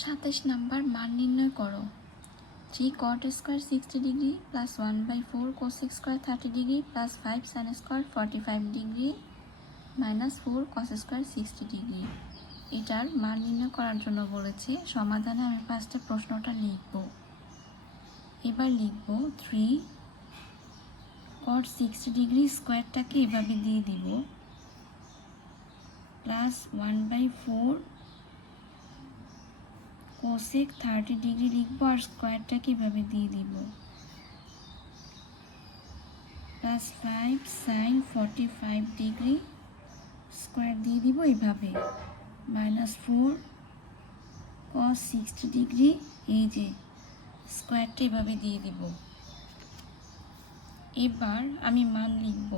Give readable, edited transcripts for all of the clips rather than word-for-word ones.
27 number মান নির্ণয় করো। 3 cot square 60 degree plus 1/4 cosec square 30 degree plus 5 sin square 45 degree minus 4 cos square 60 degree. এটার মান নির্ণয় করার জন্য বলেছে। সমাধানে আমি ফার্স্টে প্রশ্নটা লিখব। এবার লিখব 3 cot 60 ডিগ্রি স্কয়ারটাকে এভাবে দিয়ে দিব প্লাস 1/4 cosec 30 ডিগ্রি লিখব আর স্কয়ারটাকে এভাবে দিয়ে দিব প্লাস 5 sin 45 ডিগ্রি স্কয়ার দিয়ে দিব এইভাবে মাইনাস 4 cos 60 ডিগ্রি এই যে স্কয়ারটা এভাবে দিয়ে দিব। এবার আমি মান লিখব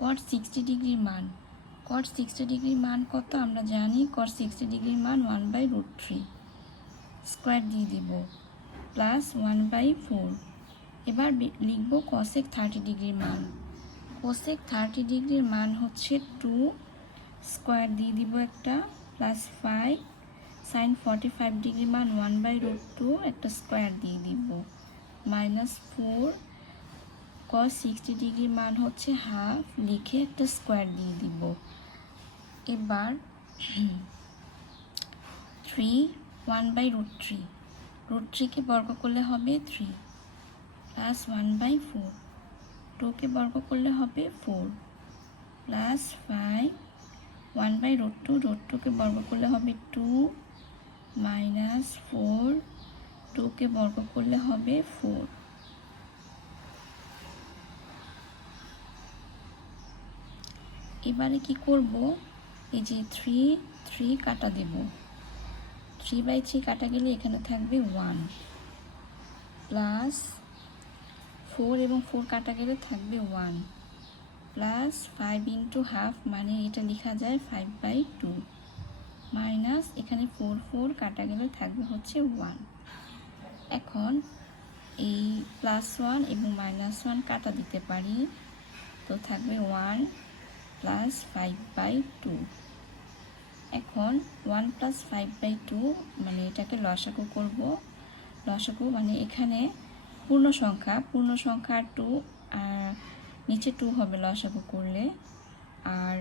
cot 60 ডিগ্রির মান। cot 60 ডিগ্রির মান কত আমরা জানি। cot 60 ডিগ্রির মান 1/√3 স্কয়ার দিয়ে দিব প্লাস 1/4। এবার লিখব cosec 30 ডিগ্রির মান। cosec 30 ডিগ্রির মান হচ্ছে 2 স্কয়ার দিয়ে দিব একটা প্লাস 5 sin 45 ডিগ্রির মান 1/√2 একটা স্কয়ার দিয়ে দিব মাইনাস 4 cos 60 ডিগ্রির মান হচ্ছে হাফ লিখে একটা স্কয়ার দিয়ে দিব। এবার 3 1/√3 √3কে বর্গ করলে হবে 3 প্লাস 1/4 2কে বর্গ করলে হবে 4 প্লাস 5 1/√2 √2কে বর্গ করলে হবে 2 মাইনাস 4 2কে বর্গ করলে হবে 4। এবারে কি করব এই যে 3 কাটা দেব 3/3 কাটা গেলে এখানে থাকবে 1 প্লাস 4 এবং 4 কাটা গেলে থাকবে 1 প্লাস 5 ইন্টু হাফ মানে এটা লেখা যায় 5/2 মাইনাস এখানে 4 কাটা গেলে থাকবে হচ্ছে 1। এখন এই +1 এবং -1 কাটা দিতে পারি তো থাকবে 1 প্লাস 5/2। এখন 1 প্লাস 5/2 মানে এটাকে লসাগু করব। লসাগু মানে এখানে পূর্ণ সংখ্যা 2 আর নিচে 2 হবে লসাগু করলে আর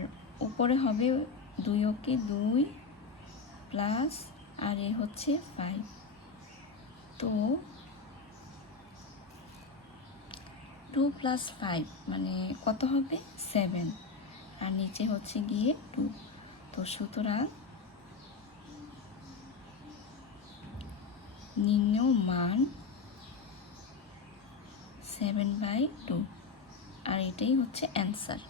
উপরে হবে 2 ওকে 2 প্লাস আর এ হচ্ছে 5 তো 2 প্লাস 5 মানে কত হবে 7 আর নিচে হচ্ছে গিয়ে 2 তো সুতরাং নির্ণেয় মান 7/2 আর এটাই হচ্ছে অ্যান্সার।